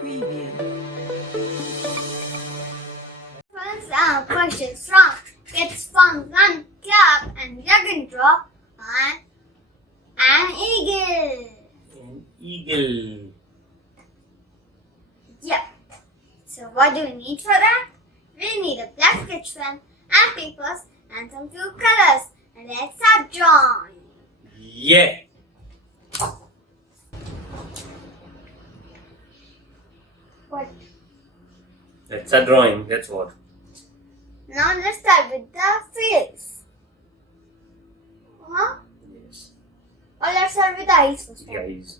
Preview. First our questions from Kids Fun Run Club and Dragon Draw on an eagle. An eagle. Yep. So what do we need for that? We need a black sketch pen and papers and some few colors. And let's start drawing. Yeah. What? That's a drawing. That's what. Now let's start with the face. Huh? Yes. Or let's start with the eyes first. Guys.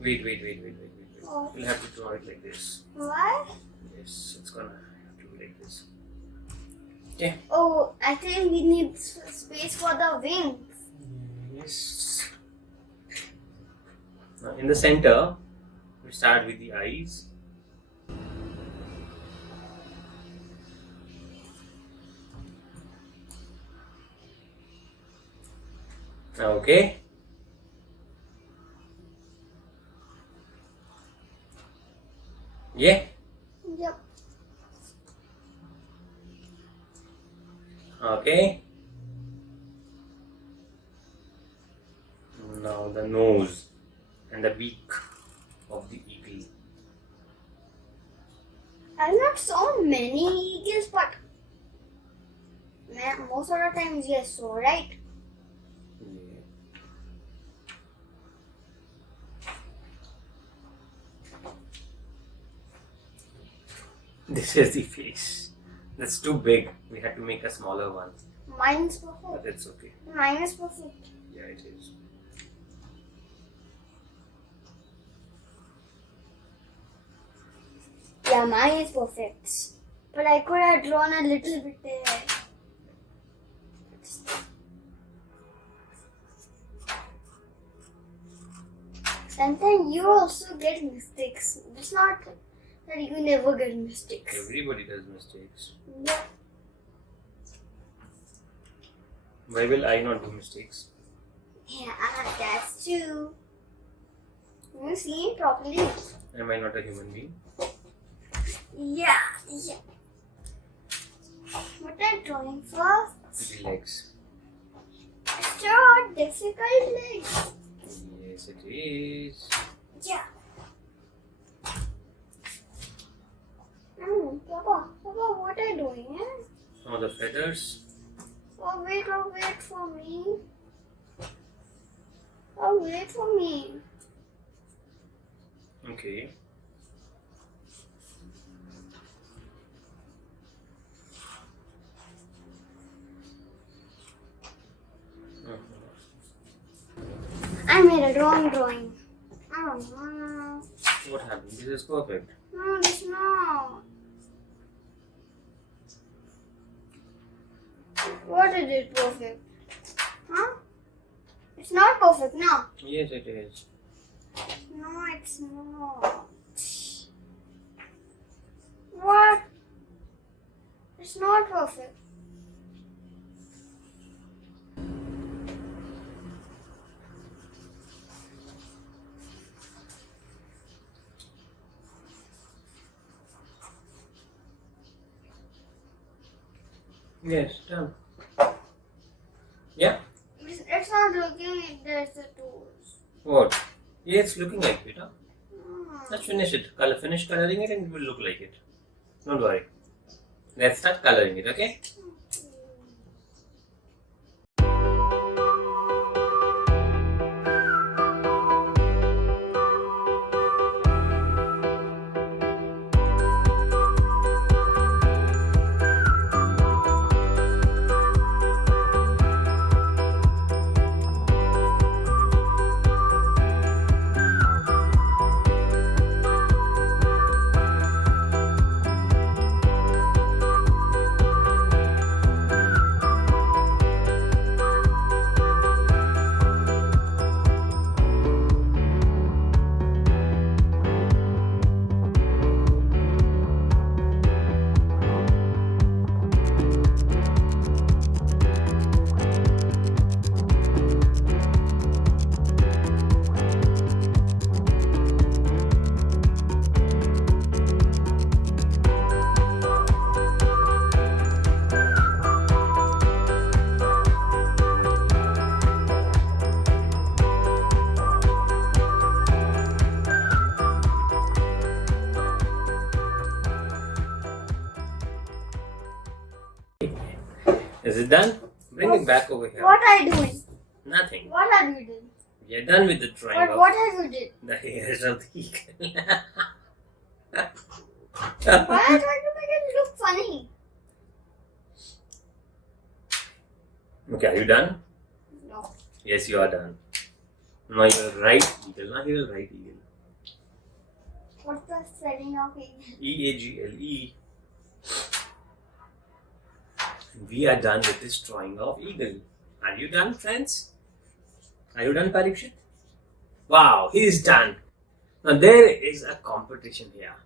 Wait. Oh. You'll have to draw it like this. What? Yes, it's gonna have to be like this. Okay. Oh, I think we need space for the wings. Yes. Now in the center, we start with the eyes. Okay. Yeah. Yep. Okay. Now the nose and the beak of the eagle. I've not so many eagles, but most of the times yes, so right? Yeah. This is the face. That's too big. We had to make a smaller one, Mine is but perfect. it's okay. Mine is perfect. Yeah, it is. Yeah, mine is perfect. But I could have drawn a little bit there. Sometimes you also get mistakes. It's not that you never get mistakes. Everybody does mistakes. Yeah. Why will I not do mistakes? Yeah, that's true. You see it properly. Am I not a human being? Yeah. What am I drawing first? The legs. Draw difficult legs. Yes, it is. Yeah. Papa, what are you doing? Now the feathers. Oh, wait for me. Oh, wait for me. Okay. I made a wrong drawing. Oh, What happened? This is perfect. no, it's not. What is it perfect? Huh? It's not perfect, no. Yes, it is. No, it's not. What? It's not perfect. Yes, done. Yeah? It's not looking like there's the toes. What? Yeah, it's looking like it, huh? Hmm. Let's finish it. Finish coloring it and it will look like it. Don't worry. Let's start coloring it, okay? Is it done? Bring it back over here. What are you doing? Nothing. What are you doing? We are done with the drawing of What have you did? the hairs of the eagle. Why are you trying to make it look funny? Okay, are you done? No. Yes, you are done. Now you're right eagle. Now you're right eagle. What's the spelling of it? E-A-G-L-E. We are done with this drawing of eagle. Are you done, friends? Are you done, Parikshet? Wow, he is done. Now there is a competition here.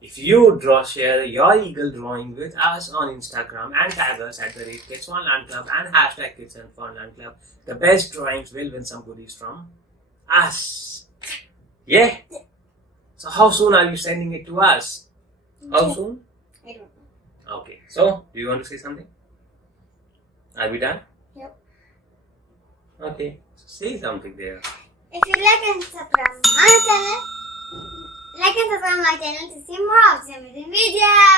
If you share your eagle drawing with us on Instagram and tag us at the rate Kids Funland Club and hashtag Kids and Funland Club, the best drawings will win some goodies from us. Yeah? So how soon are you sending it to us? How soon? I don't know. Okay. So, do you want to say something? Are we done? Yep. Okay. So say something there. If you like and subscribe my channel, to see more of the amazing videos.